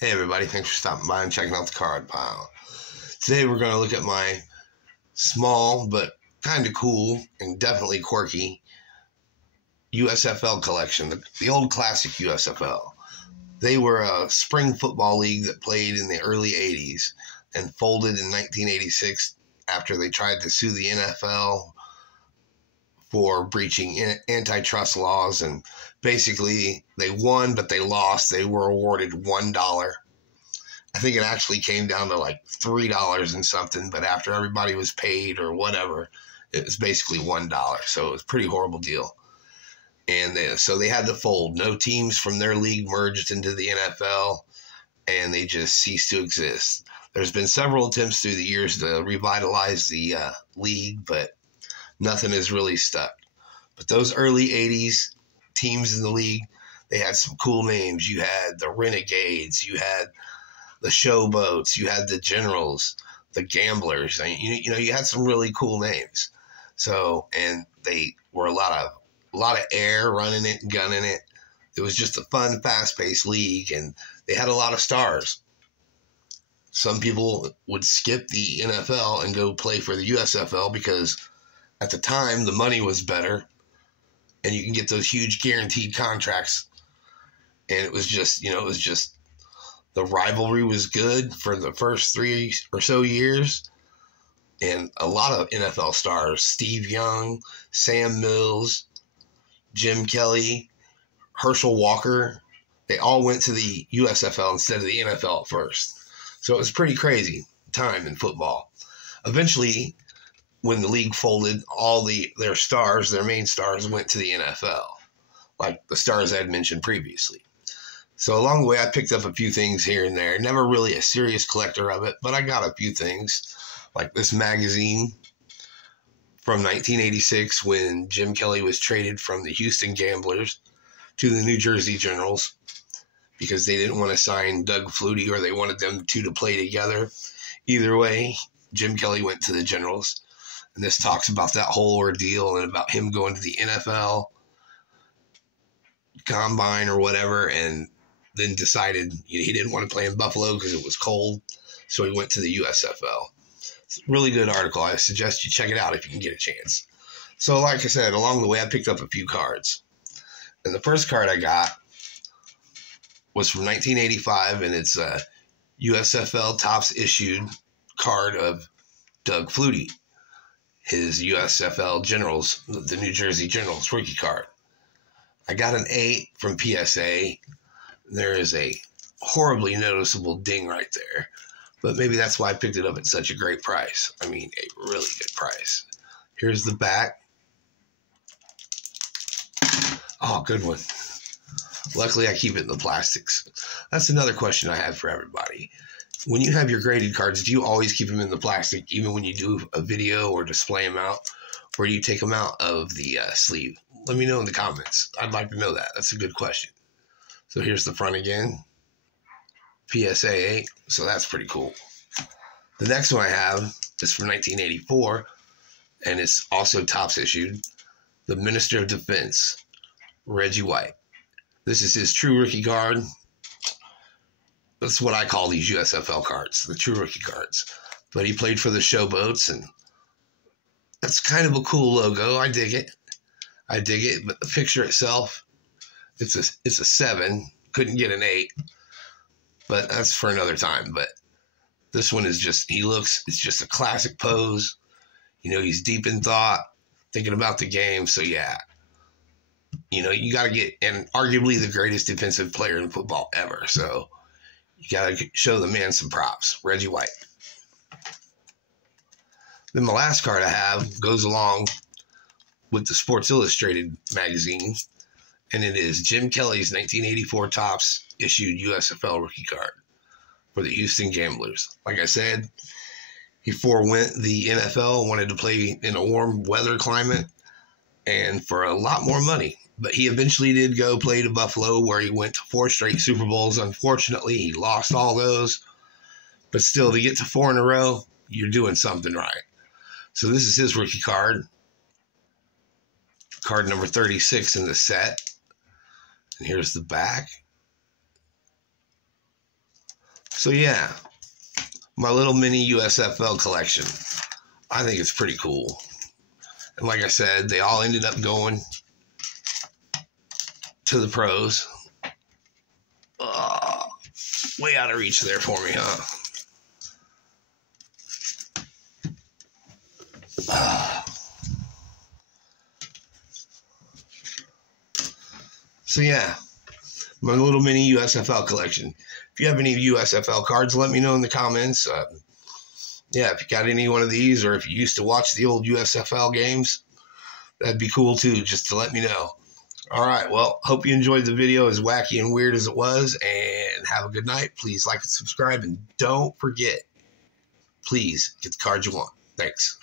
Hey everybody, thanks for stopping by and checking out the card pile. Today we're going to look at my small but kind of cool and definitely quirky USFL collection, the old classic USFL. They were a spring football league that played in the early 80s and folded in 1986 after they tried to sue the NFL for breaching antitrust laws, and basically they won, but they lost. They were awarded $1. I think it actually came down to like $3 and something, but after everybody was paid or whatever, it was basically $1. So it was a pretty horrible deal. And so they had to fold. No teams from their league merged into the NFL, and they just ceased to exist. There's been several attempts through the years to revitalize the league, but nothing has really stuck. But those early 80s teams in the league, they had some cool names. You had the Renegades, you had the Showboats, you had the Generals, the Gamblers. I mean, you had some really cool names. So, and they were a lot of air running it and gunning it. It was just a fun, fast-paced league, and they had a lot of stars. Some people would skip the NFL and go play for the USFL because at the time the money was better and you can get those huge guaranteed contracts. And it was just, the rivalry was good for the first 3 or so years. And a lot of NFL stars, Steve Young, Sam Mills, Jim Kelly, Herschel Walker, they all went to the USFL instead of the NFL at first. So it was pretty crazy time in football. Eventually, when the league folded, all their stars, their main stars, went to the NFL, like the stars I had mentioned previously. So along the way, I picked up a few things here and there. Never really a serious collector of it, but I got a few things, like this magazine from 1986 when Jim Kelly was traded from the Houston Gamblers to the New Jersey Generals because they didn't want to sign Doug Flutie, or they wanted them two to play together. Either way, Jim Kelly went to the Generals. And this talks about that whole ordeal and about him going to the NFL combine or whatever, and then decided he didn't want to play in Buffalo because it was cold. So he went to the USFL. It's a really good article. I suggest you check it out if you can get a chance. So like I said, along the way, I picked up a few cards. And the first card I got was from 1985, and it's a USFL Topps issued card of Doug Flutie, his USFL Generals, the New Jersey Generals rookie card. I got an 8 from PSA. There is a horribly noticeable ding right there, but maybe that's why I picked it up at such a great price. I mean, a really good price. Here's the back. Oh, good one. Luckily, I keep it in the plastics. That's another question I have for everybody. When you have your graded cards, do you always keep them in the plastic, even when you do a video or display them out? Or do you take them out of the sleeve? Let me know in the comments. I'd like to know that. That's a good question. So here's the front again. PSA 8. So that's pretty cool. The next one I have is from 1984, and it's also Topps issued. The Minister of Defense, Reggie White. This is his true rookie card. That's what I call these USFL cards, the true rookie cards. But he played for the Showboats, and that's kind of a cool logo. I dig it. But the picture itself, it's a 7. Couldn't get an 8. But that's for another time. But this one is just, it's just a classic pose. He's deep in thought, thinking about the game. So yeah. You got to get, and arguably the greatest defensive player in football ever. So you got to show the man some props. Reggie White. Then the last card I have goes along with the Sports Illustrated magazine, and it is Jim Kelly's 1984 Topps issued USFL rookie card for the Houston Gamblers. Like I said, he forewent the NFL, wanted to play in a warm weather climate, and for a lot more money. But he eventually did go play to Buffalo, where he went to 4 straight Super Bowls. Unfortunately, he lost all those. But still, to get to 4 in a row, you're doing something right. So this is his rookie card. Card number 36 in the set. And here's the back. So yeah, my little mini USFL collection. I think it's pretty cool. And like I said, they all ended up going to the pros. Way out of reach there for me, huh? So yeah, my little mini USFL collection. If you have any USFL cards, let me know in the comments. Yeah, if you got any one of these, or if you used to watch the old USFL games, that'd be cool too, just to let me know. All right, well, hope you enjoyed the video, as wacky and weird as it was, and have a good night. Please like and subscribe, and don't forget, please get the cards you want. Thanks.